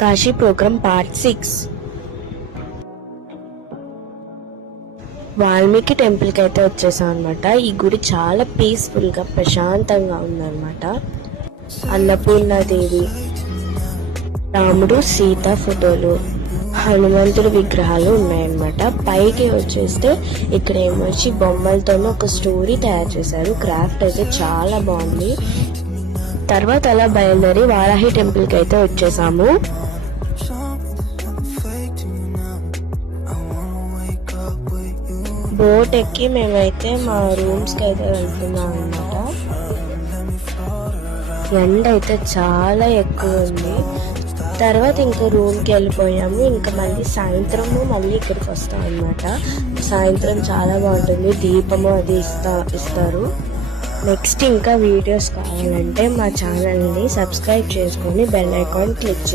Kashi programme part 6. Valmiki టెంపుల్కి అయితే వచ్చేసాం అనమాట. ఈ గుడి చాలా పీస్ఫుల్గా ప్రశాంతంగా ఉందన్నమాట. అన్నపూర్ణాదేవి, రాముడు సీత ఫోటోలు, హనుమంతుడి విగ్రహాలు ఉన్నాయన్నమాట. పైకి వచ్చేస్తే ఇక్కడ ఏమొచ్చి బొమ్మలతోనే ఒక స్టోరీ తయారు చేశారు. క్రాఫ్ట్ అయితే చాలా బాగుంది. తర్వాత అలా బయలుదేరి వారాహి టెంపుల్కి అయితే వచ్చేసాము. బోట్ ఎక్కి మేమైతే మా రూమ్స్కి అయితే వెళ్తున్నాం అన్నమాట. ఎండ అయితే చాలా ఎక్కువ ఉంది. తర్వాత ఇంకా రూమ్కి వెళ్ళిపోయాము. ఇంకా మళ్ళీ సాయంత్రము మళ్ళీ ఇక్కడికి వస్తాం అన్నమాట. సాయంత్రం చాలా బాగుంటుంది, దీపము అది ఇస్తారు. నెక్స్ట్ ఇంకా వీడియోస్ కావాలంటే మా ఛానల్ని సబ్స్క్రైబ్ చేసుకొని బెల్ ఐకాన్ క్లిక్ చేయండి.